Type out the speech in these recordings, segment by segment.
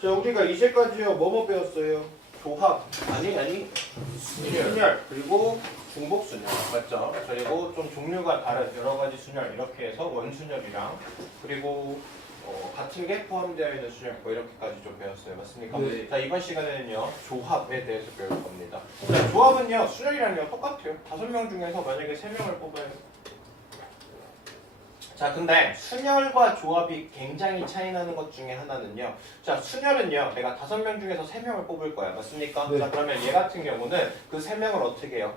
자, 우리가 이제까지요 뭐뭐 배웠어요? 조합 아니 순열 그리고 중복 순열 맞죠? 그리고 좀 종류가 다른 여러 가지 순열 이렇게 해서 원순열이랑 그리고 같은 게 포함되어 있는 순열 뭐 이렇게까지 좀 배웠어요. 맞습니까? 네. 자, 이번 시간에는요 조합에 대해서 배울 겁니다. 자, 조합은요 순열이랑요 똑같아요. 5명 중에서 만약에 3명을 뽑아요. 자, 근데 순열과 조합이 굉장히 차이 나는 것 중에 하나는요. 자, 순열은요, 내가 5명 중에서 3명을 뽑을 거야. 맞습니까? 네. 자, 그러면 얘 같은 경우는 그 3명을 어떻게 해요?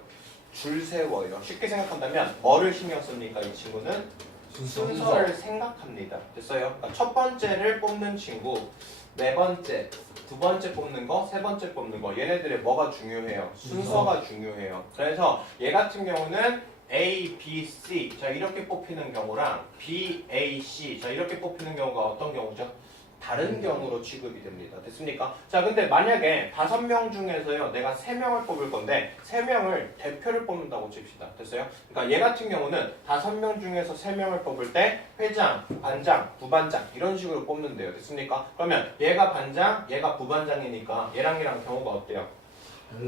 줄 세워요. 쉽게 생각한다면 뭐를 신경 씁니까? 이 친구는 순서를 생각합니다. 됐어요? 그러니까 첫 번째를 뽑는 친구, 네 번째, 두 번째 뽑는 거, 세 번째 뽑는 거. 얘네들의 뭐가 중요해요? 순서가 중요해요. 그래서 얘 같은 경우는 A, B, C 자 이렇게 뽑히는 경우랑 B, A, C 자 이렇게 뽑히는 경우가 어떤 경우죠? 다른 경우로 취급이 됩니다. 됐습니까? 자, 근데 만약에 5명 중에서요 내가 3명을 뽑을 건데 3명을 대표를 뽑는다고 칩시다. 됐어요? 그러니까 얘 같은 경우는 5명 중에서 3명을 뽑을 때 회장, 반장, 부반장 이런 식으로 뽑는데요. 됐습니까? 그러면 얘가 반장, 얘가 부반장이니까 얘랑 경우가 어때요?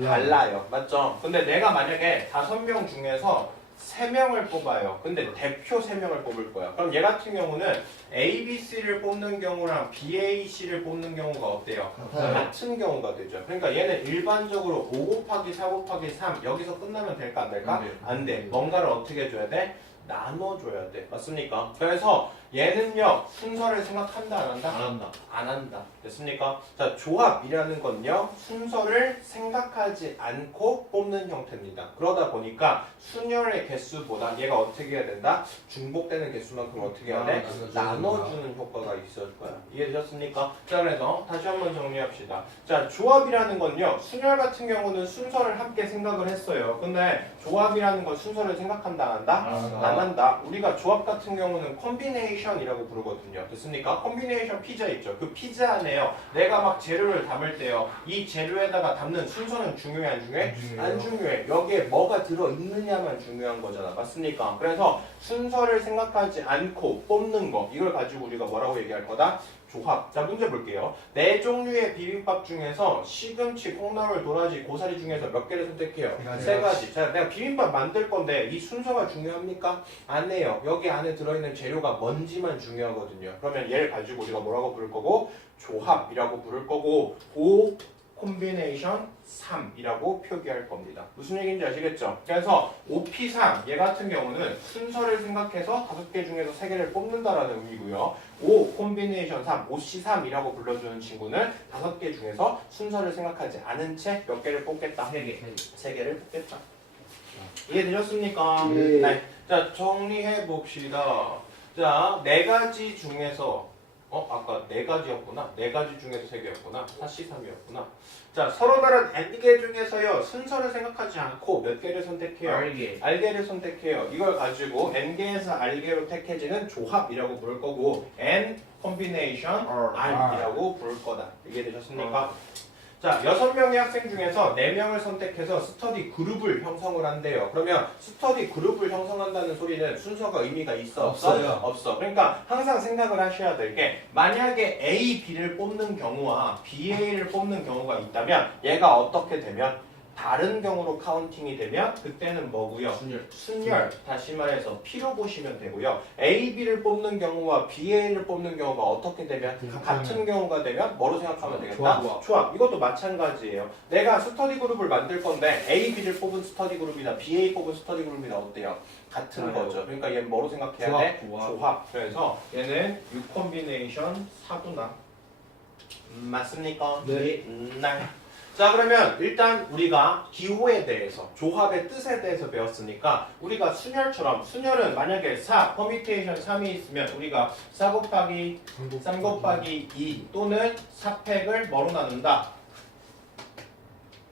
달라요. 맞죠? 근데 내가 만약에 5명 중에서 3명을 뽑아요. 근데 대표 3명을 뽑을 거야. 그럼 얘 같은 경우는 A, B, C를 뽑는 경우랑 B, A, C를 뽑는 경우가 어때요? 같은 경우가 되죠. 그러니까 얘는 일반적으로 5 곱하기 4 곱하기 3 여기서 끝나면 될까 안 될까? 안 돼. 뭔가를 어떻게 해줘야 돼? 나눠줘야 돼. 맞습니까? 그래서 얘는요 순서를 생각한다 안 한다? 안 한다. 안 한다. 됐습니까? 자, 조합이라는 건요 순서를 생각하지 않고 뽑는 형태입니다. 그러다 보니까 순열의 개수보다 얘가 어떻게 해야 된다? 중복되는 개수만큼 어떻게 해야 돼? 나눠주는 효과가 있을 거야. 이해되셨습니까? 자, 그래서 다시 한번 정리합시다. 자, 조합이라는 건요 순열 같은 경우는 순서를 함께 생각을 했어요. 근데 조합이라는 건 순서를 생각한다 안 한다? 안 한다. 우리가 조합 같은 경우는 콤비네이션이라고 부르거든요. 됐습니까? 콤비네이션 피자 있죠. 그 피자 안에요. 내가 막 재료를 담을 때요. 이 재료에다가 담는 순서는 중요해 안 중요해? 안 중요해. 여기에 뭐가 들어있느냐만 중요한 거잖아. 맞습니까? 그래서 순서를 생각하지 않고 뽑는 거 이걸 가지고 우리가 뭐라고 얘기할 거다? 조합. 자, 문제 볼게요. 4종류의 비빔밥 중에서 시금치, 콩나물, 도라지, 고사리 중에서 몇 개를 선택해요? 3가지. 자, 내가 비빔밥 만들 건데 이 순서가 중요합니까? 안 해요. 여기 안에 들어있는 재료가 뭔지만 중요하거든요. 그러면 얘를 가지고 우리가 뭐라고 부를 거고? 조합이라고 부를 거고 고 콤비네이션 3이라고 표기할 겁니다. 무슨 얘기인지 아시겠죠? 그래서 OP3 얘 같은 경우는 순서를 생각해서 5개 중에서 3개를 뽑는다라는 의미고요. O 콤비네이션 3, OC3이라고 불러주는 친구는 5개 중에서 순서를 생각하지 않은 채 몇 개를 뽑겠다? 3개를 뽑겠다. 이해되셨습니까? 네. 자, 정리해 봅시다. 자, 4가지 중에서 아까 4가지였구나. 4가지 중에서 3개였구나. 4C3이었구나. 자, 서로 다른 N개 중에서요. 순서를 생각하지 않고 몇 개를 선택해요? R개를 선택해요. 이걸 가지고 N개에서 R개로 택해지는 조합이라고 부를 거고 N 콤비네이션 R이라고 부를 거다. 이해되셨습니까? 자, 6명의 학생 중에서 4명을 선택해서 스터디 그룹을 형성을 한대요. 그러면 스터디 그룹을 형성한다는 소리는 순서가 의미가 있어? 없어요. 없어. 그러니까 항상 생각을 하셔야 될 게 만약에 A, B를 뽑는 경우와 B, A를 뽑는 경우가 있다면 얘가 어떻게 되면 다른 경우로 카운팅이 되면 그때는 뭐고요? 순열. 다시 말해서 P로 보시면 되고요. A, B를 뽑는 경우와 B, A를 뽑는 경우가 어떻게 되면 같은 경우가 되면 뭐로 생각하면 되겠다? 조합. 이것도 마찬가지예요. 내가 스터디 그룹을 만들 건데 A, B를 뽑은 스터디 그룹이나 B, A 뽑은 스터디 그룹이나 어때요? 같은 거죠. 그러니까 얘는 뭐로 생각해야 돼? 조합. 그래서 얘는 6콤비네이션 4구나. 맞습니까? 네. 자, 그러면 일단 우리가 기호에 대해서 조합의 뜻에 대해서 배웠으니까 우리가 순열처럼 순열은 만약에 4 퍼미테이션 3이 있으면 우리가 4 곱하기 3 곱하기 2 또는 4팩을 뭐로 나눈다?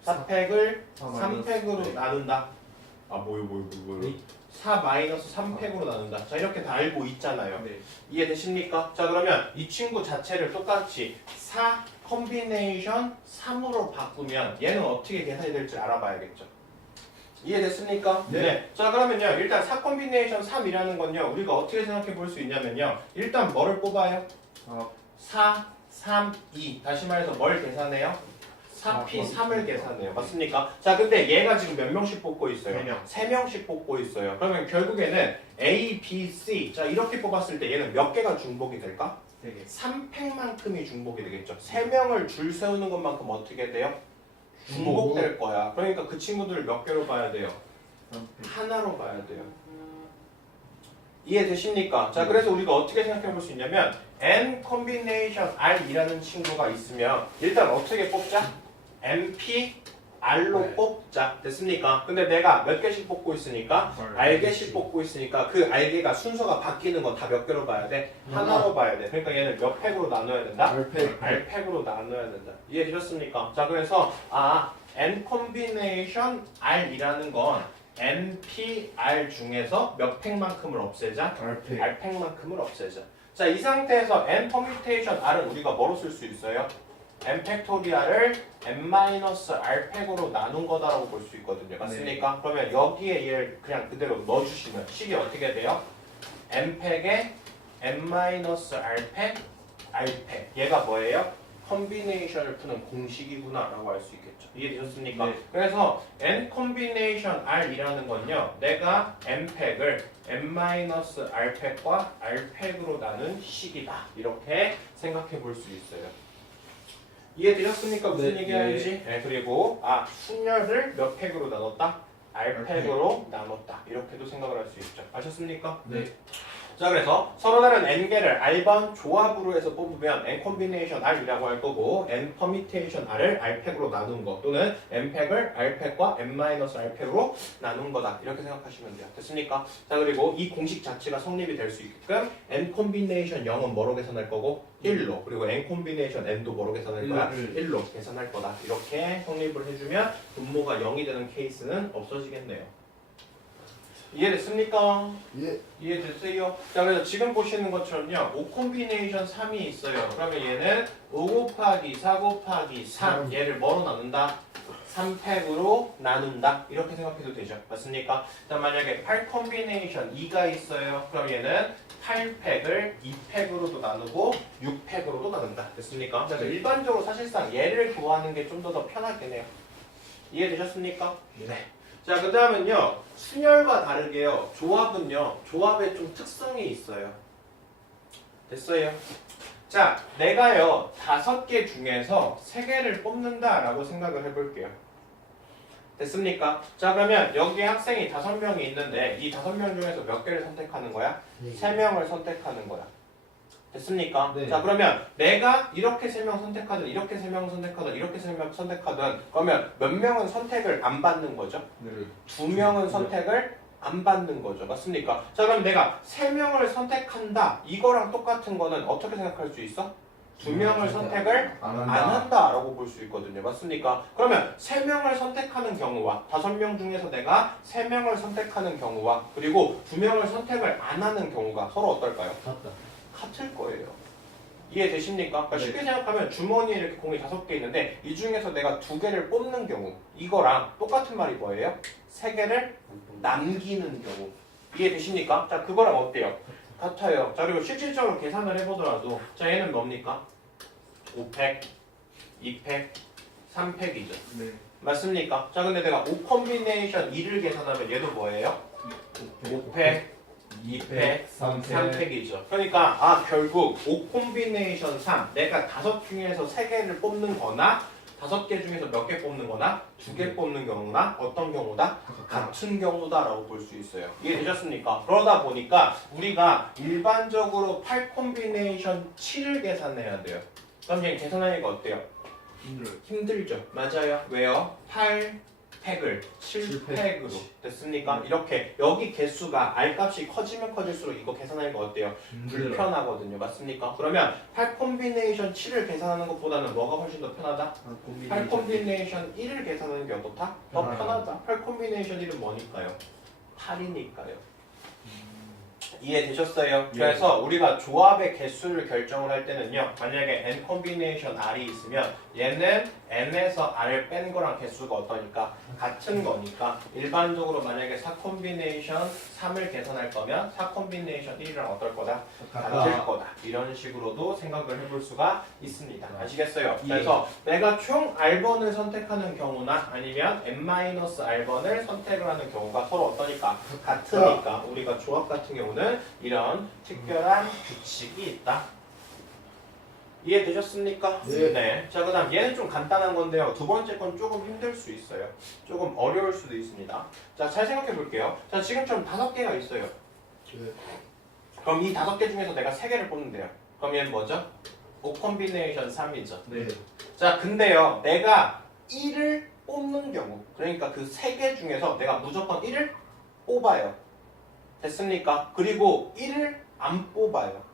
4팩을 3팩으로 나눈다. 뭐요? 4 마이너스 3팩으로 나눈다. 자, 이렇게 다 알고 있잖아요. 이해되십니까? 자, 그러면 이 친구 자체를 똑같이 4 콤비네이션 3으로 바꾸면 얘는 어떻게 계산이 될지 알아봐야겠죠. 이해됐습니까? 네. 자, 그러면요. 일단 4 콤비네이션 3이라는 건요. 우리가 어떻게 생각해 볼 수 있냐면요. 일단 뭐를 뽑아요? 4, 3, 2. 다시 말해서 뭘 계산해요? 4P 3을 계산해요. 맞습니까? 자, 근데 얘가 지금 몇 명씩 뽑고 있어요? 3명씩 뽑고 있어요. 그러면 결국에는 A, B, C. 자, 이렇게 뽑았을 때 얘는 몇 개가 중복이 될까? 3팩만큼이 중복이 되겠죠. 3명을 줄 세우는 것만큼 어떻게 돼요? 중복될 거야. 그러니까 그 친구들을 몇 개로 봐야 돼요? 하나로 봐야 돼요. 이해되십니까? 자, 그래서 우리가 어떻게 생각해 볼 수 있냐면 N combination R이라는 친구가 있으면 일단 어떻게 뽑자? NP R로 뽑자. 됐습니까? 근데 내가 몇 개씩 뽑고 있으니까 R개씩 뽑고 있으니까 그 R개가 순서가 바뀌는 건 다 몇 개로 봐야 돼? 하나로 봐야 돼. 그러니까 얘는 몇 팩으로 나눠야 된다? R팩으로 나눠야 된다. 이해되셨습니까? 자, 그래서 N combination R이라는 건 NPR 중에서 몇 팩만큼을 없애자? R팩만큼을 없애자. 자, 이 상태에서 N permutation R은 우리가 뭐로 쓸 수 있어요? N 팩토리얼을 N-R 팩으로 나눈 거다라고 볼 수 있거든요. 맞습니까? 네. 그러면 여기에 얘를 그냥 그대로 넣어주시면 식이 어떻게 돼요? N 팩에 N-R 팩, R 팩. 얘가 뭐예요? 컨비네이션을 푸는 공식이구나 라고 할 수 있겠죠. 이해되셨습니까? 네. 그래서 N 컨비네이션 R이라는 건요, 내가 N 팩을 N-R 팩과 R 팩으로 나눈 식이다, 이렇게 생각해 볼 수 있어요. 이해되셨습니까? 무슨 얘기하는지? 네. 그리고 순열을 몇 팩으로 나눴다? R 팩으로 나눴다, 이렇게도 생각을 할 수 있죠. 아셨습니까? 네. 자, 그래서 서로 다른 n개를 R번 조합으로 해서 뽑으면 n combination R이라고 할 거고 n permutation R을 R팩으로 나눈 거 또는 n팩을 R팩과 n-R 팩으로 나눈 거다, 이렇게 생각하시면 돼요. 됐습니까? 자, 그리고 이 공식 자체가 성립이 될 수 있게끔 n combination 0은 뭐로 계산할 거고? 1로. 그리고 n combination n도 뭐로 계산할 거야? 1로 계산할 거다. 이렇게 성립을 해주면 분모가 0이 되는 케이스는 없어지겠네요. 이해됐습니까? 예. 이해됐어요? 자, 그래서 지금 보시는 것처럼요, 5 콤비네이션 3이 있어요. 그러면 얘는 5 곱하기 4 곱하기 3 얘를 뭐로 나눈다? 3팩으로 나눈다, 이렇게 생각해도 되죠. 맞습니까? 자, 만약에 8 콤비네이션 2가 있어요. 그럼 얘는 8팩을 2팩으로도 나누고 6팩으로도 나눈다. 됐습니까? 그래서 일반적으로 사실상 얘를 구하는 게 좀 더 편하긴 해요. 이해되셨습니까? 네. 자, 그 다음은요, 순열과 다르게요, 조합은요, 조합에 좀 특성이 있어요. 됐어요? 자, 내가요, 5개 중에서 3개를 뽑는다라고 생각을 해볼게요. 됐습니까? 자, 그러면 여기 학생이 5명이 있는데 이 5명 중에서 몇 개를 선택하는 거야? 3명을 선택하는 거야. 됐습니까? 네. 자, 그러면 내가 이렇게 3명 선택하든 이렇게 3명 선택하든 이렇게 3명 선택하든 그러면 몇 명은 선택을 안 받는 거죠? 네. 2명은 선택을 안 받는 거죠. 맞습니까? 자, 그럼 내가 3명을 선택한다, 이거랑 똑같은 거는 어떻게 생각할 수 있어? 2명을 선택을 안 한다라고 볼 수 있거든요. 맞습니까? 그러면 3명을 선택하는 경우와 5명 중에서 내가 3명을 선택하는 경우와 그리고 2명을 선택을 안 하는 경우가 서로 어떨까요? 같을 거예요. 이해되십니까? 그러니까 쉽게 생각하면 주머니에 이렇게 공이 5개 있는데 이 중에서 내가 2개를 뽑는 경우, 이거랑 똑같은 말이 뭐예요? 3개를 남기는 경우. 이해되십니까? 자, 그거랑 어때요? 같아요. 자, 그리고 실질적으로 계산을 해보더라도 자, 얘는 뭡니까? 5팩, 2팩, 3팩이죠. 네. 맞습니까? 자, 근데 내가 5 콤비네이션 2를 계산하면 얘도 뭐예요? 5팩, 2팩, 3팩이죠. 그러니까 결국 5 콤비네이션 3, 내가 5 중에서 3개를 뽑는 거나 5개 중에서 몇 개 뽑는 거나 2개 뽑는 경우나 어떤 경우다? 같은 경우다라고 볼 수 있어요. 이해되셨습니까? 그러다 보니까 우리가 일반적으로 8 콤비네이션 7을 계산해야 돼요. 그럼 얘 계산하니까 어때요? 힘들죠. 맞아요. 왜요? 8팩을 7팩으로 됐습니까? 이렇게 여기 개수가 R값이 커지면 커질수록 이거 계산하니까 어때요? 불편하거든요. 맞습니까? 그러면 8 콤비네이션 7을 계산하는 것보다는 뭐가 훨씬 더 편하다? 8 콤비네이션 1을 계산하는 게 어떻다? 더 편하다. 8 콤비네이션 1은 뭐니까요? 8이니까요. 이해되셨어요? 그래서 우리가 조합의 개수를 결정을 할 때는요. 만약에 n 콤비네이션 r이 있으면 얘는 n에서 r을 뺀 거랑 개수가 어떠니까? 같은 거니까 일반적으로 만약에 4 콤비네이션 3을 계산할 거면 4 콤비네이션 1이랑 어떨 거다? 같을 거다. 이런 식으로도 생각을 해볼 수가 있습니다. 아시겠어요? 그래서 내가 총 r번을 선택하는 경우나 아니면 n-r번을 선택을 하는 경우가 서로 어떠니까? 같으니까 우리가 조합 같은 경우는 이런 특별한 규칙이 있다. 이해되셨습니까? 네. 자, 그 다음 얘는 좀 간단한 건데요. 두 번째 건 조금 힘들 수 있어요. 조금 어려울 수도 있습니다. 자, 잘 생각해 볼게요. 자, 지금처럼 5개가 있어요. 네. 그럼 이 5개 중에서 내가 3개를 뽑는데요. 그럼 얘는 뭐죠? 5 콤비네이션 3이죠. 네. 자, 근데요. 내가 1을 뽑는 경우, 그러니까 그 3개 중에서 내가 무조건 1을 뽑아요. 됐습니까? 그리고 1을 안 뽑아요.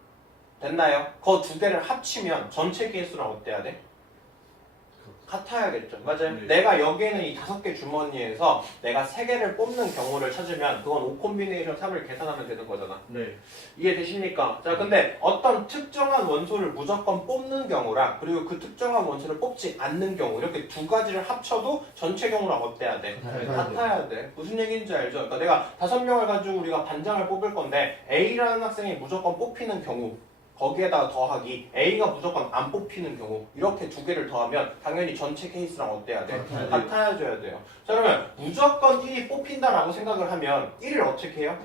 됐나요? 그 두 개를 합치면 전체 개수랑 어때야 돼? 같아야겠죠. 맞아요. 네. 내가 여기에는 이 5개 주머니에서 내가 3개를 뽑는 경우를 찾으면 그건 5 콤비네이션 3을 계산하면 되는 거잖아. 네. 이해되십니까? 자, 근데 어떤 특정한 원소를 무조건 뽑는 경우랑 그리고 그 특정한 원소를 뽑지 않는 경우 이렇게 두 가지를 합쳐도 전체 경우랑 어때야 돼? 같아야 돼. 무슨 얘기인지 알죠? 그러니까 내가 5명을 가지고 우리가 반장을 뽑을 건데 A라는 학생이 무조건 뽑히는 경우 거기에다가 더하기 A가 무조건 안 뽑히는 경우 이렇게 두 개를 더하면 당연히 전체 케이스랑 어때야 돼? 같아져야 돼요. 자, 그러면 무조건 1이 뽑힌다라고 생각을 하면 1을 어떻게 해요?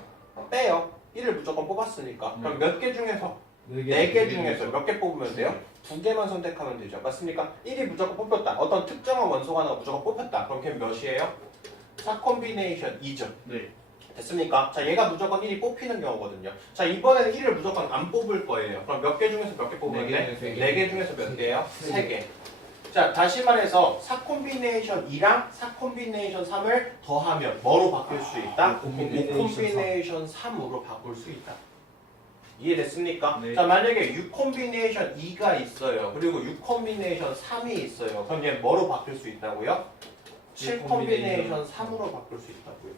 빼요. 1을 무조건 뽑았으니까. 그럼 몇 개 중에서? 4개 중에서 몇 개 뽑으면 돼요? 2개만 선택하면 되죠. 맞습니까? 1이 무조건 뽑혔다. 어떤 특정한 원소가 하나가 무조건 뽑혔다. 그럼 걔는 몇이에요? 4 콤비네이션 2죠. 네. 됐습니까? 자, 얘가 무조건 1이 뽑히는 경우거든요. 자, 이번에는 1을 무조건 안 뽑을 거예요. 그럼 몇 개 중에서 몇 개 뽑으면 돼? 4개 중에서 몇 개예요? 3개. 자, 다시 말해서 4 콤비네이션 2랑 4 콤비네이션 3을 더하면 뭐로 바뀔 수 있다? 5 콤비네이션 3으로 바꿀 수 있다. 이해됐습니까? 네. 자, 만약에 6 콤비네이션 2가 있어요. 그리고 6 콤비네이션 3이 있어요. 그럼 얘 뭐로 바뀔 수 있다고요? 7 콤비네이션 3으로 바꿀 수 있다고요.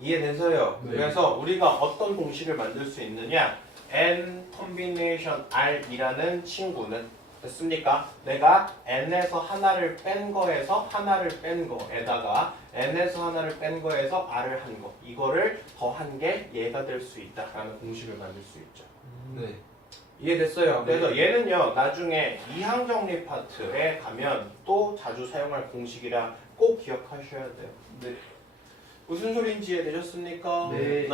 이해돼서요. 네. 그래서 우리가 어떤 공식을 만들 수 있느냐? n 콤비네이션 r이라는 친구는 됐습니까? 내가 n에서 하나를 뺀 거에서 하나를 뺀 거에다가 n에서 하나를 뺀 거에서 r을 한 거 이거를 더한 게 얘가 될 수 있다라는 공식을 만들 수 있죠. 네. 이해됐어요? 네. 그래서 얘는요 나중에 이항 정리 파트에 가면 또 자주 사용할 공식이라 꼭 기억하셔야 돼요. 네. 무슨 소리인지 이해되셨습니까? 네.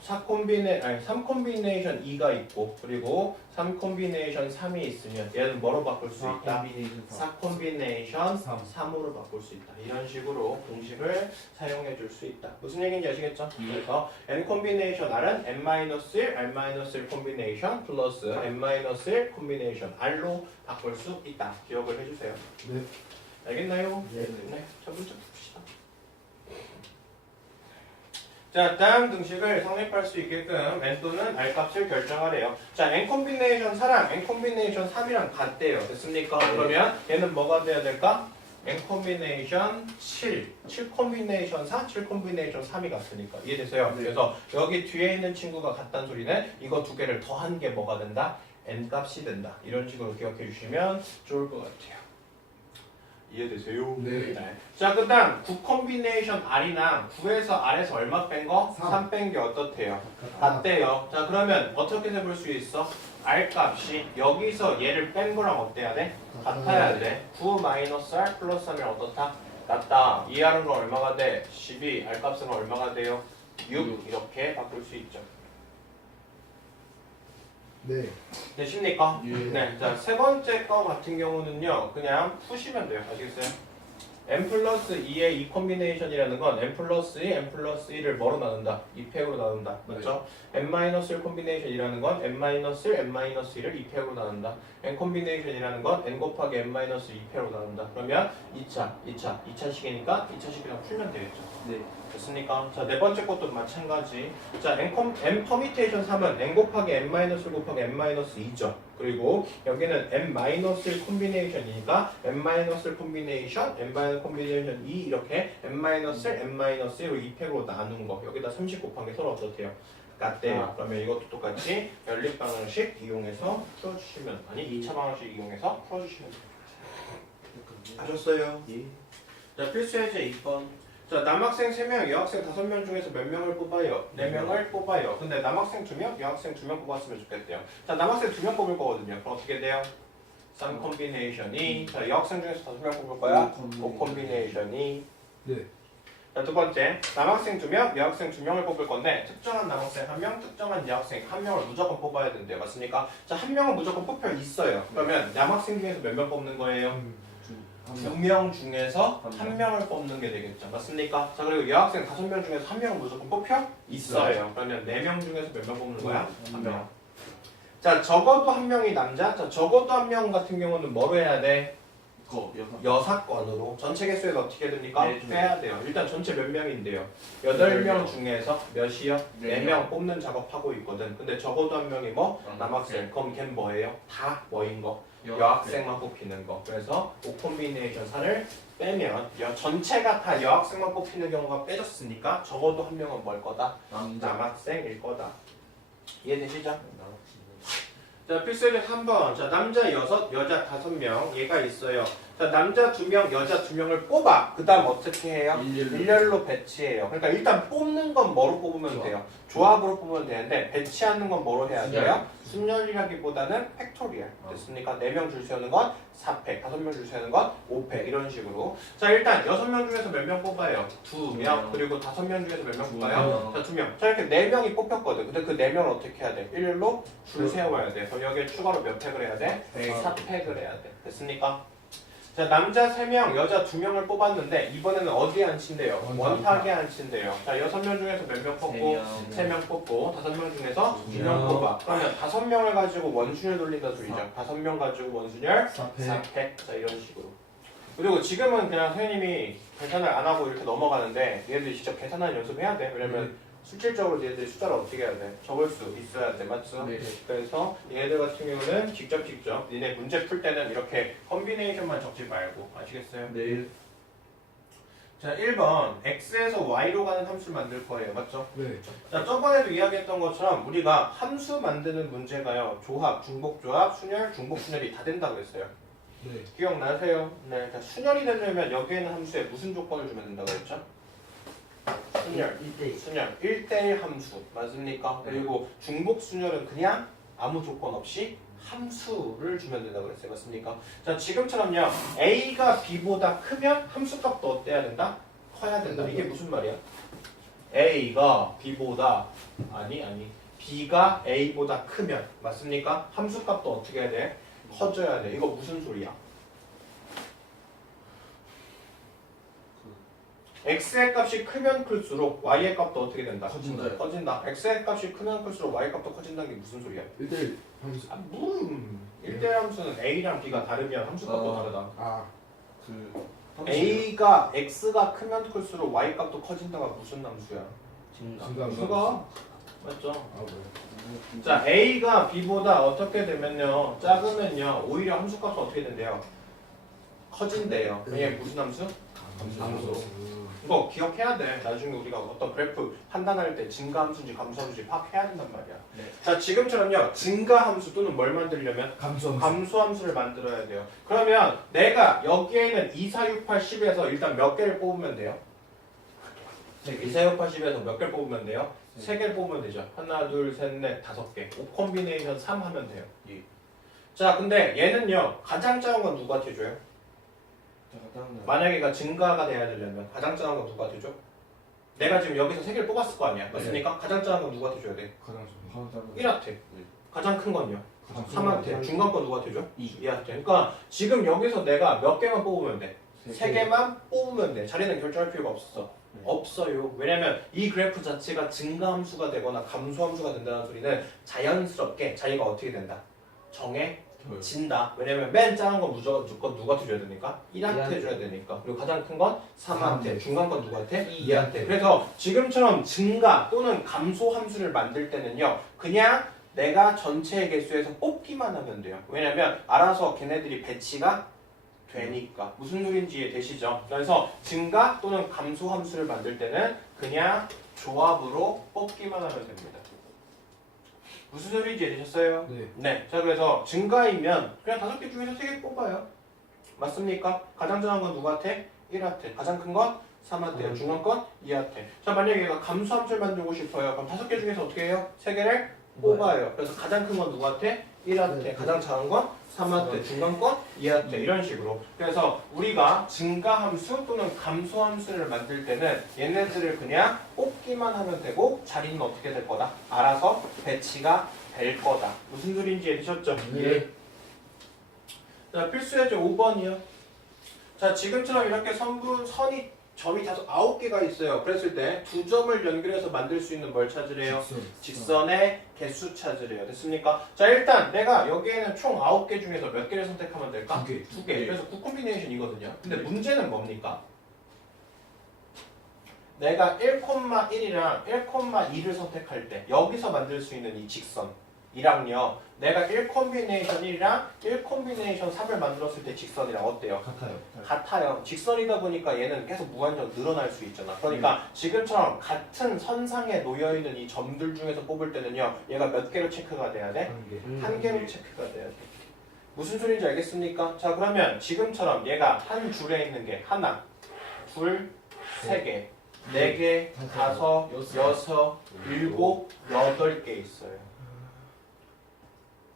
3 콤비네이션 2가 있고 그리고 3 콤비네이션 3이 있으면 얘는 뭐로 바꿀 수 있다? 4 콤비네이션 3으로 바꿀 수 있다. 이런 식으로 공식을 사용해 줄 수 있다. 무슨 얘기인지 아시겠죠? 그래서 n 콤비네이션 r은 n-1, r-1 콤비네이션 플러스 n-1 콤비네이션 r로 바꿀 수 있다. 기억을 해주세요. 네. 알겠나요? 네. 자, 문제 봅시다. 자, 다음 등식을 성립할 수 있게끔 n 또는 r 값을 결정하래요. 자, n 콤비네이션 4랑 n 콤비네이션 3이랑 같대요. 됐습니까? 그러면 얘는 뭐가 돼야 될까? n 콤비네이션 7, 7 콤비네이션 4, 7 콤비네이션 3이 같으니까 이해되세요? 네. 그래서 여기 뒤에 있는 친구가 같다는 소리는 이거 두 개를 더한 게 뭐가 된다? n 값이 된다. 이런 식으로 기억해 주시면 좋을 것 같아요. 이해되세요? 네. 자, 그 다음 9 콤비네이션 R이랑 9에서 R에서 얼마 뺀 거? 3. 3 뺀 게 어떻대요? 같대요. 자, 그러면 어떻게 해볼 수 있어? R 값이 여기서 얘를 뺀 거랑 어때야 돼? 같아야 돼. 9 마이너스 R 플러스 3이랑 어떻다? 같다. 이 R은 그럼 얼마가 돼? 12. R 값은 얼마가 돼요? 6. 이렇게 바꿀 수 있죠. 네. 되십니까? 예. 네. 자, 세 번째 거 같은 경우는요. 그냥 푸시면 돼요. 아시겠어요? n 플러스 2의 2 콤비네이션이라는 건 n 플러스 2, n 플러스 1을 뭐로 나눈다? 2팩으로 나눈다. 맞죠? n-1 콤비네이션이라는 건 n-1, n-1을 2팩으로 나눈다. n 콤비네이션이라는 건 n 곱하기 n-2팩으로 나눈다. 그러면 2차식이니까 2차식이랑 풀면 되겠죠. 네. 됐습니까? 자, 네 번째 것도 마찬가지. 자, n 퍼미테이션 3은 n 곱하기 n-1 곱하기 n-2죠. 그리고 여기는 n-일 콤비네이션이니까 n-일 콤비네이션, n-일 콤비네이션 2 이렇게 n-일, n-1로 2팩으로 나눈 거 여기다 30 곱한 게 서로 어떻대요? 같대요. 그러면 이것도 똑같이 연립 방정식 이용해서 풀어주시면 아니 2차 방정식 이용해서 풀어주시면 돼요. 하셨어요? 예. 자 필수 예제 2번. 자 남학생 3명, 여학생 5명 중에서 몇 명을 뽑아요? 4명을 뽑아요. 근데 남학생 2명, 여학생 2명 뽑았으면 좋겠대요. 자 남학생 2명 뽑을 거거든요. 그럼 어떻게 돼요? 쌍 콤비네이션이 자 여학생 중에서 5명 뽑을 거야? 5 콤비네이션이 네. 자 두 번째 남학생 2명, 여학생 2명을 뽑을 건데 특정한 남학생 1명, 특정한 여학생 1명을 무조건 뽑아야 된대요. 맞습니까? 자 1명은 무조건 뽑혀 있어요. 그러면 남학생 중에서 몇 명 뽑는 거예요? 2명 중에서 1명을 뽑는 게 되겠죠. 맞습니까? 자 그리고 여학생 5명 중에서 1명은 무조건 뽑혀 있어요. 그러면 4명 중에서 몇 명 뽑는 거야? 1명. 자 적어도 1명이 남자. 자 적어도 1명 같은 경우는 뭐로 해야 돼? 여사건으로. 전체 개수에서 어떻게 됩니까? 네, 빼야 돼요. 일단 전체 몇 명인데요? 8명 중에서 몇이요? 4명 뽑는 작업하고 있거든. 근데 적어도 1명이 뭐? 남학생. 그럼 걔는 뭐예요? 다 뭐인 거? 여학생만 뽑히는 거. 그래서 5 콤비네이션 4를 빼면 전체가 다 여학생만 뽑히는 경우가 빼졌으니까 적어도 1명은 뭘 거다? 남학생일 거다. 이해되시죠? 자 필수예제 3번. 자 남자 6, 여자 5명 얘가 있어요. 자 남자 2명, 여자 2명을 뽑아. 그 다음 어떻게 해요? 일렬로 배치해요. 그러니까 일단 뽑는 건 뭐로 뽑으면 돼요? 조합으로 뽑으면 되는데 배치하는 건 뭐로 해야 돼요? 순열이라기보다는 팩토리얼. 됐습니까? 4명 줄 세우는 건 4팩, 5명 줄 세우는 건 5팩 이런 식으로. 자 일단 6명 중에서 몇 명 뽑아요? 2명. 그리고 5명 중에서 몇 명 뽑아요? 자 2명. 자 이렇게 4명이 뽑혔거든. 근데 그 4명을 어떻게 해야 돼? 일렬로 줄 세워야 돼. 그럼 여기에 추가로 몇 팩을 해야 돼? 4팩을 해야 돼. 됐습니까? 자 남자 3명, 여자 2명을 뽑았는데 이번에는 어디에 앉힌대요? 원탁에 앉힌대요. 자 6명 중에서 몇 명 뽑고 3명 뽑고 5명 중에서 2명 뽑아. 그러면 5명을 가지고 원순열 돌린다 소리죠. 5명 가지고 원순열 4팩. 자 이런 식으로. 그리고 지금은 그냥 선생님이 계산을 안 하고 이렇게 넘어가는데 얘들이 직접 계산하는 연습해야 돼. 왜냐면 실질적으로 얘들이 숫자를 어떻게 해야 돼? 적을 수 있어야 돼. 맞죠? 네. 그래서 얘들 같은 경우는 직접 니네 문제 풀 때는 이렇게 컴비네이션만 적지 말고. 아시겠어요? 네. 자 1번 x에서 y로 가는 함수를 만들 거예요. 맞죠? 네. 자 저번에도 이야기했던 것처럼 우리가 함수 만드는 문제가요. 조합, 중복조합, 순열, 중복순열이 다 된다고 했어요. 네. 기억나세요? 네. 자, 순열이 되려면 여기에 있는 함수에 무슨 조건을 주면 된다고 했죠? 순열. 1대1 함수. 맞습니까? 그리고 중복순열은 그냥 아무 조건 없이 함수를 주면 된다고 그랬어요. 맞습니까? 자, 지금처럼요. A가 B보다 크면 함수값도 어때야 된다? 커야 된다. 이게 무슨 말이야? A가 B보다 B가 A보다 크면 맞습니까? 함수값도 어떻게 해야 돼? 커져야 돼. 이거 무슨 소리야? x의 값이 크면 클수록 y의 값도 어떻게 된다? 커진다. x의 값이 크면 클수록 y의 값도 커진다는 게 무슨 소리야? 1대1 함수. 1대1 함수는 a랑 b가 다르면 함수값도 다르다. a가 x가 크면 클수록 y 값도 커진다가 무슨 함수야? 증가. 맞죠? 자 a가 b보다 어떻게 되면요 작으면요 오히려 함수값은 어떻게 된대요? 커진대요. 이게 무슨 함수? 함수. 이거 기억해야 돼. 나중에 우리가 어떤 그래프 판단할 때 증가함수인지 감소함수인지 파악해야 된단 말이야. 네. 자 지금처럼요 증가함수 또는 뭘 만들려면 감소함수를 만들어야 돼요. 그러면 내가 여기에는 2, 4, 6, 8, 10에서 일단 몇 개를 뽑으면 돼요? 2, 4, 6, 8, 10에서 몇 개를 뽑으면 돼요? 3개를 뽑으면 되죠. 하나, 둘, 셋, 넷, 5개. 5 콤비네이션 3 하면 돼요. 자 근데 얘는요 가장 작은 건 누구한테 줘요? 만약에 증가가 돼야 되려면 가장 작은 건 누구한테 줘? 내가 지금 여기서 3개를 뽑았을 거 아니야. 맞습니까? 가장 작은 건 누구한테 줘야 돼? 1한테. 가장 큰 건요? 3한테. 중간 건 누구한테 줘? 2한테. 그러니까 지금 여기서 내가 몇 개만 뽑으면 돼? 3개만 뽑으면 돼. 자리는 결정할 필요가 없어. 없어요. 왜냐면 이 그래프 자체가 증가함수가 되거나 감소함수가 된다는 소리는 자연스럽게 자기가 어떻게 된다? 정해진다. 왜냐면 맨 작은 건 무조건 누구한테 줘야 되니까? 1한테 줘야 되니까. 그리고 가장 큰 건 3한테. 중간 건 누구한테? 2한테. 그래서 지금처럼 증가 또는 감소함수를 만들 때는요. 그냥 내가 전체 개수에서 뽑기만 하면 돼요. 왜냐면 알아서 걔네들이 배치가 되니까. 무슨 소린지 이해되시죠? 그래서 증가 또는 감소 함수를 만들 때는 그냥 조합으로 뽑기만 하면 됩니다. 무슨 소리인지 이해되셨어요? 네. 네. 자, 그래서 증가이면 그냥 5개 중에서 3개 뽑아요. 맞습니까? 가장 작은 건 누구한테? 1한테. 가장 큰 건 3한테요. 중간 건 2한테. 자, 만약에 얘가 감소 함수를 만들고 싶어요. 그럼 5개 중에서 어떻게 해요? 3개를 뽑아요. 그래서 가장 큰 건 누구한테? 1한테. 가장 작은 건 3한테. 중간 건 2한테. 이런 식으로. 그래서 우리가 증가함수 또는 감소함수를 만들 때는 얘네들을 그냥 뽑기만 하면 되고 자리는 어떻게 될 거다? 알아서 배치가 될 거다. 무슨 소리인지 이해되셨죠? 예. 자, 필수예제 5번이요. 자, 지금처럼 이렇게 선이 점이 9개가 있어요. 그랬을 때 두 점을 연결해서 만들 수 있는 뭘 찾으래요? 직선의 개수 찾으래요. 됐습니까? 자, 일단 내가 여기에는 총 9개 중에서 몇 개를 선택하면 될까? 2개. 2개. 그래서 9콤비네이션이거든요. 근데 문제는 뭡니까? 내가 1,1이랑 1,2를 선택할 때 여기서 만들 수 있는 이 직선이랑요. 내가 1콤비네이션 1이랑 1콤비네이션 3을 만들었을 때 직선이랑 어때요? 같아요. 같아요. 직선이다 보니까 얘는 계속 무한정 늘어날 수 있잖아. 그러니까 지금처럼 같은 선상에 놓여있는 이 점들 중에서 뽑을 때는요. 얘가 몇 개로 체크가 돼야 돼? 1개. 한 개로 체크가 돼야 돼. 무슨 소리인지 알겠습니까? 자, 그러면 지금처럼 얘가 한 줄에 있는 게 하나, 둘, 세 개, 네 개, 다섯, 여섯, 일곱, 8개 있어요.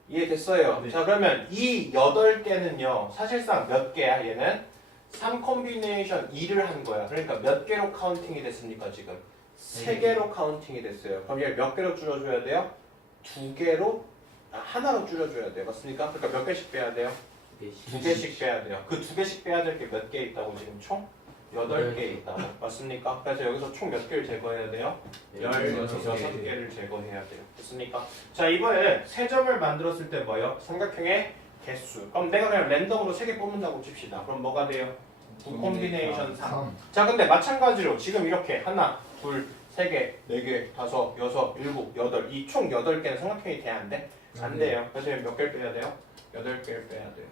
이해됐어요? 네. 자, 그러면 이 8개는요, 사실상 몇 개야, 얘는? 3콤비네이션 2를 한 거야. 그러니까 몇 개로 카운팅이 됐습니까, 지금? 3개로 카운팅이 됐어요. 그럼 얘를 몇 개로 줄여줘야 돼요? 2개로, 하나로 줄여줘야 돼요. 맞습니까? 그러니까 몇 개씩 빼야 돼요? 2개씩 빼야 돼요. 그 2개씩 빼야 될 게 몇 개 있다고 지금 총? 8개 있다고. 맞습니까? 그래서 여기서 총 몇 개를 제거해야 돼요? 16개를 제거해야 돼요. 됐습니까? 자, 이번에 세 점을 만들었을 때 뭐예요? 삼각형의 개수. 그럼 내가 그냥 랜덤으로 3개 뽑는다고 칩시다. 그럼 뭐가 돼요? 9콤비네이션 3. 자, 근데 마찬가지로 지금 이렇게 하나, 둘, 3개, 4개, 5, 6, 7, 8 이 총 8개는 삼각형이 돼야 안 돼? 안 돼요. 그래서 몇 개를 빼야 돼요? 8개를 빼야 돼요.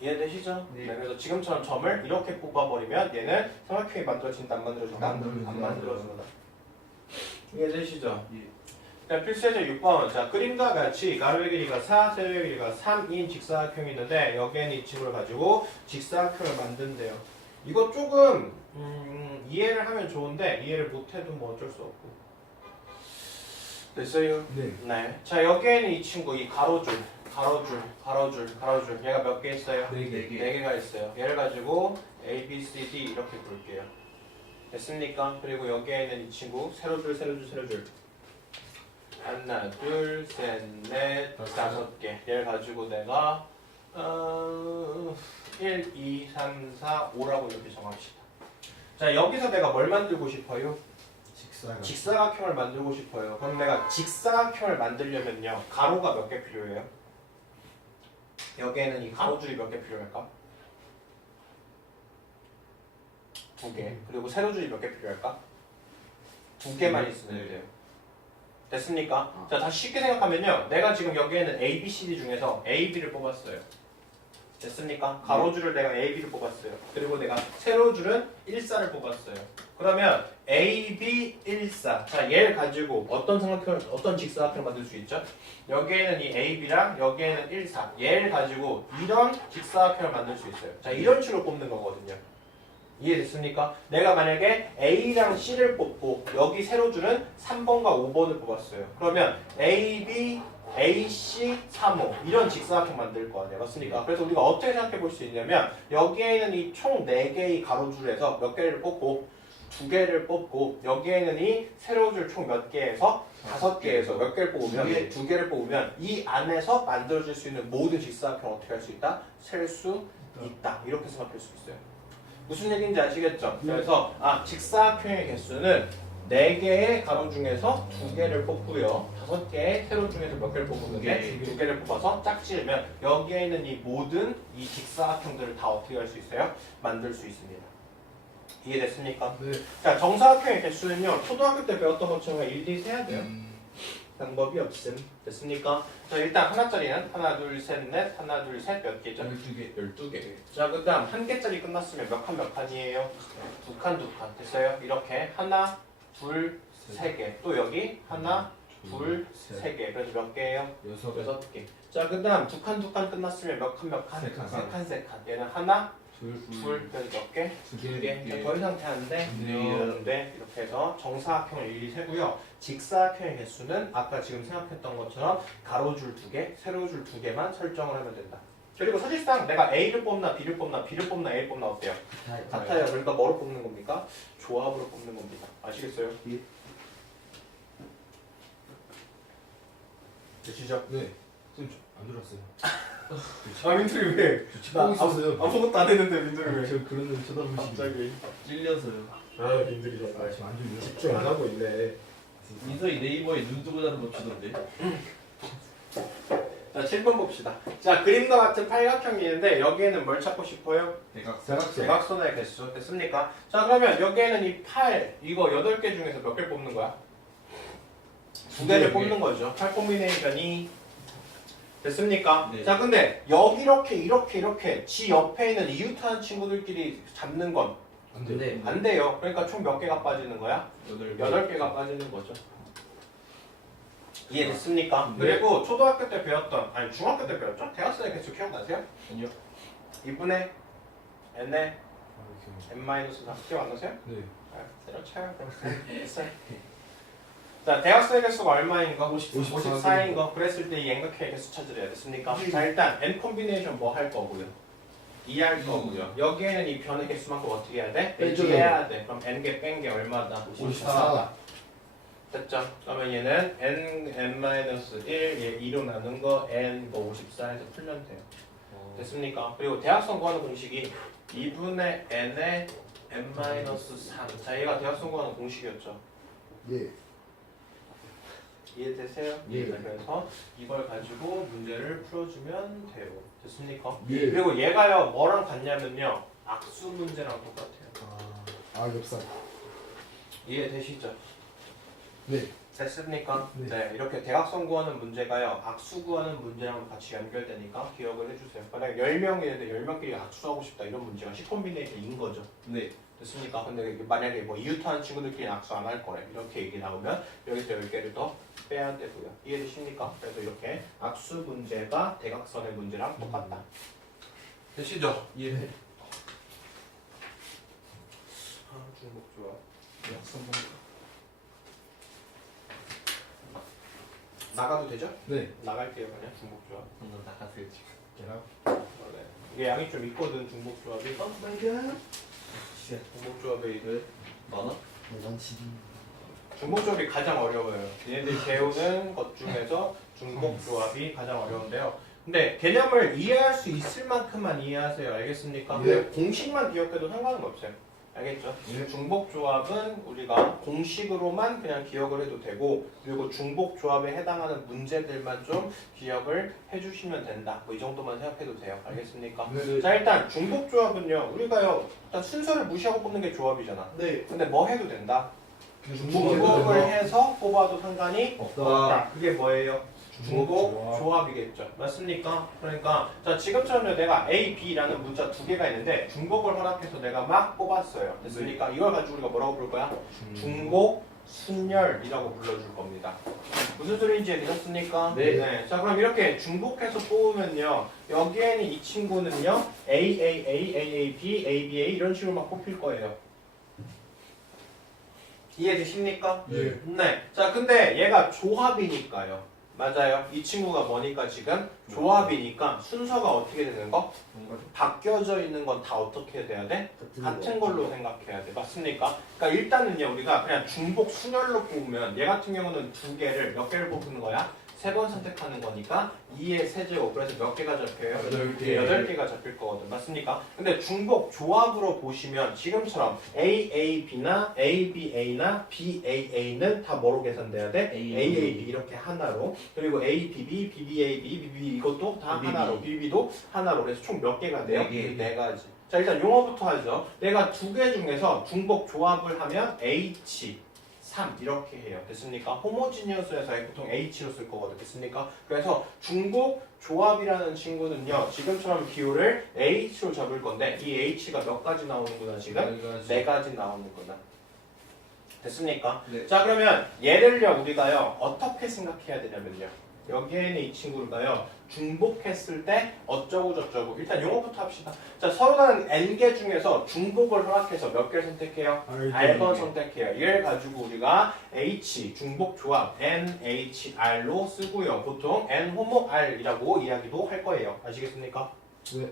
이해되시죠? 네. 네, 그래서 지금처럼 점을 이렇게 뽑아버리면 얘는 삼각형이 만들어진다, 안 만들어진다? 안 만들어진다. 이해되시죠? 예. 자, 필수예제 6번. 자, 그림과 같이 가로의 길이가 4, 세로의 길이가 3인 직사각형이 있는데 여기에는 이 친구를 가지고 직사각형을 만든대요. 이거 조금 이해를 하면 좋은데 이해를 못해도 뭐 어쩔 수 없고. 됐어요? 네. 네. 자, 여기에는 이 친구, 이 가로줄. 얘가 몇 개 있어요? 4개. 4개가 있어요. 얘를 가지고 A, B, C, D 이렇게 볼게요. 됐습니까? 그리고 여기에는 이 친구 세로줄 하나, 둘, 셋, 넷, 5개. 얘를 가지고 내가 1, 2, 3, 4, 5라고 이렇게 정합시다. 자, 여기서 내가 뭘 만들고 싶어요? 직사각형을 만들고 싶어요. 그럼 내가 직사각형을 만들려면요. 가로가 몇 개 필요해요? 여기에는 이 가로줄이 몇 개 필요할까? 2개. 그리고 세로줄이 몇 개 필요할까? 2개만 있으면 돼요. 됐습니까? 자, 다시 쉽게 생각하면요. 내가 지금 여기에는 A, B, C, D 중에서 A, B를 뽑았어요. 됐습니까? 가로줄을 내가 A, B를 뽑았어요. 그리고 내가 세로줄은 1사를 뽑았어요. 그러면 A, B, 1사. 자, 얘를 가지고 어떤 직사각형을 만들 수 있죠? 여기에는 이 A, B랑 여기에는 1사. 얘를 가지고 이런 직사각형을 만들 수 있어요. 자, 이런 식으로 뽑는 거거든요. 이해됐습니까? 내가 만약에 A랑 C를 뽑고 여기 세로줄은 3번과 5번을 뽑았어요. 그러면 A, B, AC, 3호 이런 직사각형 만들 거 아니에요. 맞습니까? 그래서 우리가 어떻게 생각해 볼 수 있냐면 여기에는 이 총 4개의 가로줄에서 몇 개를 뽑고 2개를 뽑고 여기에는 이 세로줄 총 몇 개에서 5개에서 몇 개를 뽑으면 2개를 뽑으면 이 안에서 만들어질 수 있는 모든 직사각형 어떻게 할 수 있다? 셀 수 있다. 이렇게 생각할 수 있어요. 무슨 얘기인지 아시겠죠? 그래서 직사각형의 개수는 4개의 가로 중에서 2개를 뽑고요. 5개의 세로 중에서 몇 개를 뽑는데 2개를 뽑아서 짝지으면 여기에 있는 이 모든 이 직사각형들을 다 어떻게 할 수 있어요? 만들 수 있습니다. 이해됐습니까? 네. 자, 정사각형의 개수는요. 초등학교 때 배웠던 것처럼 일일이 세야 돼요. 방법이 없음. 됐습니까? 자, 일단 하나짜리는 하나, 둘, 셋, 넷, 하나, 둘, 셋 몇 개죠? 12개. 12개. 자, 그 다음 한 개짜리 끝났으면 몇 칸 몇 칸이에요? 두 칸 됐어요? 이렇게 하나, 둘, 세 개. 또 여기 하나, 둘, 세 개. 그래서 몇 개예요? 6개. 자, 그 다음 두 칸 끝났으면 몇 칸 몇 칸? 세 칸. 세 칸. 얘는 하나, 둘. 둘, 그래서 몇 개? 2개. 개. 더 이상 돼안돼? 네. 이렇게 해서 정사각형을 일일이 세고요. 직사각형의 개수는 아까 지금 생각했던 것처럼 가로줄 2개, 세로줄 2개만 설정을 하면 된다. 그리고 사실상 내가 A를 뽑나 B를 뽑나 B를 뽑나 A를 뽑나 어때요? 같아요. 그러니까 뭐로 뽑는 겁니까? 조합으로 뽑는 겁니다. 아시겠어요? 예. 되시죠? 네. 선생님 안 들었어요. 아 민철이 왜? 나 있었어요. 아무것도 안 했는데 민철이 왜? 저 그런 데 쳐다보시고 갑자기 찔려서요. 아 민철이 정말 지금 안 들려. 집중 안 하고 있네. 민서이 네이버에 눈 뜨고 자는 법 주던데. 자 7번 봅시다. 자 그림과 같은 팔각형이 있는데 여기에는 뭘 찾고 싶어요? 대각선. 대각선의 개수 됐습니까? 자 그러면 여기에는 이 8 이거 8개 중에서 몇 개 뽑는 거야? 2개를 뽑는 거죠. 8 콤비네이션이 됐습니까? 네. 자 근데 여기 이렇게 지 옆에 있는 이웃하는 친구들끼리 잡는 건 안 돼. 네. 안 돼요. 그러니까 총 몇 개가 빠지는 거야? 8개. 8개가 빠지는 거죠. 이해됐습니까? 네. 그리고 초등학교 때 배웠던 아니 중학교 때 배웠죠? 대학생의 개수 기억나세요? 아니요. 2분의 n의 아, n-4 기억 안 나세요? 네. 때려쳐요. 됐어요. 자, 대학생의 개수가 얼마인 거? 54인 거. 그랬을 때 이 n각형의 개수 찾으래야 됐습니까? 자, 일단 n 콤비네이션 뭐 할 거고요? 2 할 거고요. 여기에는 이 변의 개수만큼 어떻게 해야 돼? 빼줘요. 해야 돼. 그럼 n개 뺀 게 얼마다? 54. 됐죠? 그러면 얘는 n-1, 얘 2로 나눈 거 n 거 54 해서 풀면 돼요. 됐습니까? 그리고 대학선 구하는 공식이 2분의 n의 n-3. 자, 얘가 대학선 구하는 공식이었죠. 예. 이해되세요? 예. 그래서 이걸 가지고 문제를 풀어주면 돼요. 됐습니까? 예. 그리고 얘가요 뭐랑 같냐면요 악수 문제랑 똑같아요. 아 역사. 이해되시죠? 네. 됐습니까? 네. 이렇게 대각선 구하는 문제가요 악수 구하는 문제랑 같이 연결되니까 기억을 해주세요. 만약에 10명이 있는데 10명끼리 악수하고 싶다 이런 문제가 C 콤비네이션인 거죠. 네. 됐습니까? 근데 만약에 뭐 이웃하는 친구들끼리 악수 안 할 거래 이렇게 얘기 나오면 여기서 10개를 더 빼야 되고요. 이해되십니까? 그래서 이렇게 악수 문제가 대각선의 문제랑 똑같다. 되시죠? 예. 중복 좋아. 나가도 되죠? 네. 나갈게요 그냥 중복 조합. 방금 나갔어요 지금. 계란. 원래 이게 양이 좀 있거든 중복 조합이. 마이 갓. 중복 조합이 많아? 난 지금. 중복 조합이 가장 어려워요. 얘네들이 배우는 것 중에서 중복 조합이 가장 어려운데요. 근데 개념을 이해할 수 있을 만큼만 이해하세요. 알겠습니까? 예. 근데 공식만 기억해도 상관은 없어요. 알겠죠? 예. 중복 조합은 우리가 공식으로만 그냥 기억을 해도 되고 그리고 중복 조합에 해당하는 문제들만 좀 기억을 해주시면 된다. 뭐 이 정도만 생각해도 돼요. 알겠습니까? 네. 자 일단 중복 조합은요 우리가요 일단 순서를 무시하고 뽑는 게 조합이잖아. 네. 근데 뭐 해도 된다. 중복을 중복을 해서 뽑아도 상관이 없다. 없다. 그게 뭐예요? 중복 조합. 조합이겠죠. 맞습니까? 그러니까 자 지금처럼 내가 A, B라는 문자 두 개가 있는데 중복을 허락해서 내가 막 뽑았어요. 됐습니까? 이걸 가지고 우리가 뭐라고 부를 거야? 중복 순열이라고 불러줄 겁니다. 무슨 소리인지 이해되셨습니까? 네. 자 그럼 이렇게 중복해서 뽑으면요 여기에는 이 친구는요 A, A, A, A, A, B, A, B, A 이런 식으로 막 뽑힐 거예요. 이해되십니까? 예. 네. 자, 근데 얘가 조합이니까요. 맞아요. 이 친구가 뭐니까 지금 조합이니까 순서가 어떻게 되는 거? 바뀌어져 있는 건 다 어떻게 돼야 돼? 같은 걸로 생각해야 돼. 맞습니까? 그러니까 일단은요 우리가 그냥 중복 순열로 뽑으면 얘 같은 경우는 두 개를 몇 개를 뽑는 거야? 3번 선택하는 거니까 2의 세제곱 그래서 몇 개가 잡혀요? 8개. 8개가 잡힐 거거든. 맞습니까? 근데 중복 조합으로 보시면 지금처럼 A, A, B나 A, B, A나 B, A, A는 다 뭐로 계산돼야 돼? A, A, A, B 이렇게 하나로 그리고 A, B, B, B, B, A, B, B, B 이것도 다 B, B. 하나로 B, B도 하나로 그래서 총 몇 개가 돼요? 네 개. 네 가지. 자 일단 용어부터 하죠. 내가 두 개 중에서 중복 조합을 하면 H 3 이렇게 해요. 됐습니까? 호모지니어스에서 보통 H로 쓸 거거든. 됐습니까? 그래서 중복 조합이라는 친구는요. 지금처럼 기호를 H로 잡을 건데 이 H가 몇 가지 나오는구나 지금? 네 가지 나오는구나. 됐습니까? 네. 자 그러면 얘를요 우리가요 어떻게 생각해야 되냐면요. 여기에는 이 친구를요 중복했을 때 어쩌고 저쩌고 일단 용어부터 합시다. 자 서로 다른 n개 중에서 중복을 허락해서 몇 개를 선택해요? R번 선택해요. 얘를 가지고 우리가 H 중복 조합 NHR로 쓰고요. 보통 N 호모 R이라고 이야기도 할 거예요. 아시겠습니까? 네.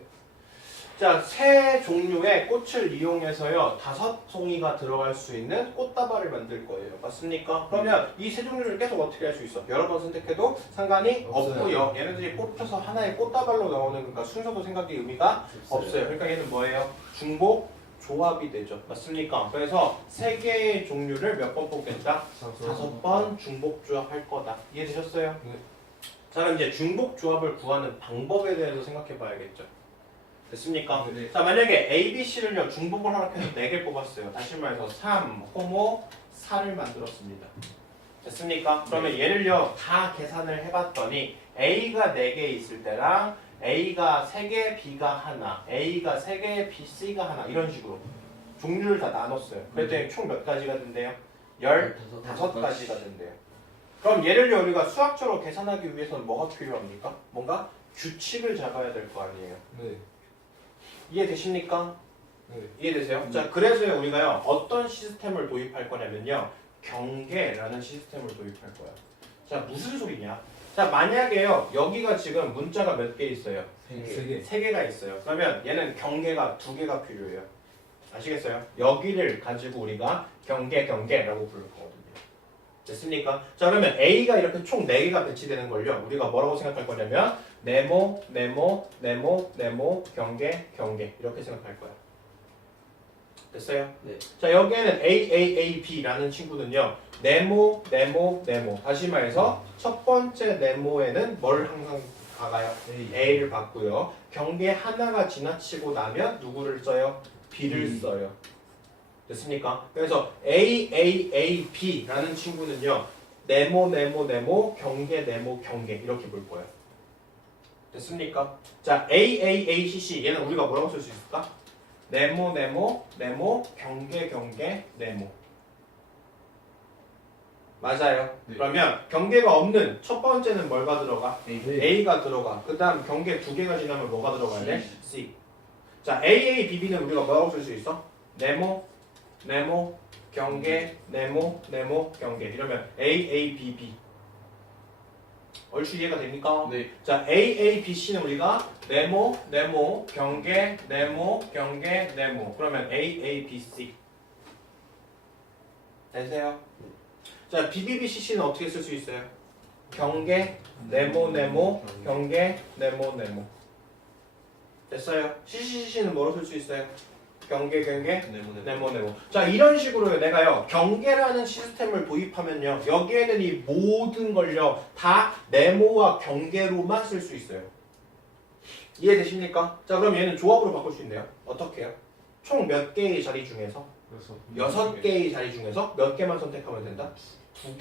자, 세 종류의 꽃을 이용해서요 5송이가 들어갈 수 있는 꽃다발을 만들 거예요. 맞습니까? 그러면 이 세 종류를 계속 어떻게 할 수 있어? 여러 번 선택해도 상관이 없어요. 없고요. 얘네들이 뽑혀서 하나의 꽃다발로 나오는 그러니까 순서도 생각이 의미가 없어요. 그러니까 얘는 뭐예요? 중복 조합이 되죠. 맞습니까? 그래서 세 개의 종류를 몇 번 뽑겠다? 5번 중복 조합할 거다. 이해되셨어요? 네. 자, 그럼 이제 중복 조합을 구하는 방법에 대해서 생각해 봐야겠죠. 됐습니까? 네. 자, 만약에 A, B, C를요 중복을 허락해서 4개 뽑았어요. 다시 말해서 3, 호모, 4를 만들었습니다. 됐습니까? 그러면 얘를요 다 계산을 해봤더니 A가 4개 있을 때랑 A가 3개, B가 하나, A가 3개, B, C가 하나 이런 식으로 종류를 다 나눴어요. 그랬더니 총 몇 가지가 된대요? 15가지가 된대요. 그럼 얘를요 우리가 수학적으로 계산하기 위해서는 뭐가 필요합니까? 뭔가 규칙을 잡아야 될 거 아니에요. 네. 이해되십니까? 네. 이해되세요? 자, 그래서 우리가요 어떤 시스템을 도입할 거냐면요 경계라는 시스템을 도입할 거야. 자, 무슨 소리냐? 자, 만약에요 여기가 지금 문자가 몇 개 있어요? 세 개. 3개가 있어요. 그러면 얘는 경계가 2개가 필요해요. 아시겠어요? 여기를 가지고 우리가 경계라고 부를 거거든요. 됐습니까? 자, 그러면 A가 이렇게 총 4개가 배치되는 걸요 우리가 뭐라고 생각할 거냐면 네모, 경계 이렇게 생각할 거야. 됐어요? 네. 자, 여기에는 AAAB라는 친구는요 네모. 다시 말해서 첫 번째 네모에는 뭘 항상 박아요? A를 받고요. 경계 하나가 지나치고 나면 누구를 써요? B를 써요. 됐습니까? 그래서 AAAB라는 친구는요 네모, 경계 이렇게 볼 거예요. 됐습니까? 자, AAACC 얘는 우리가 뭐라고 쓸 수 있을까? 네모, 경계, 네모. 맞아요. 네. 그러면 경계가 없는 첫 번째는 뭐가 들어가? 네. A가 들어가. 그 다음 경계 2개가 지나면 뭐가 들어가야 돼? C. 자, AABB는 우리가 뭐라고 쓸 수 있어? 네모, 경계, 네모, 경계. 이러면 AABB. 얼추 이해가 됩니까? 네. 자, AABC는 우리가 네모, 경계, 네모. 그러면 AABC. 되세요? 자, BBBCC는 어떻게 쓸 수 있어요? 경계, 네모, 경계, 네모. 됐어요? CCCC는 뭐로 쓸 수 있어요? 경계, 네모. 자, 이런 식으로요. 내가요 경계라는 시스템을 도입하면요 여기에는 이 모든 걸요 다 네모와 경계로만 쓸 수 있어요. 이해되십니까? 자, 그럼 얘는 조합으로 바꿀 수 있네요. 어떻게 해요? 총 몇 개의 자리 중에서? 그래서 6개의 자리 중에서 몇 개만 선택하면 된다? 2개.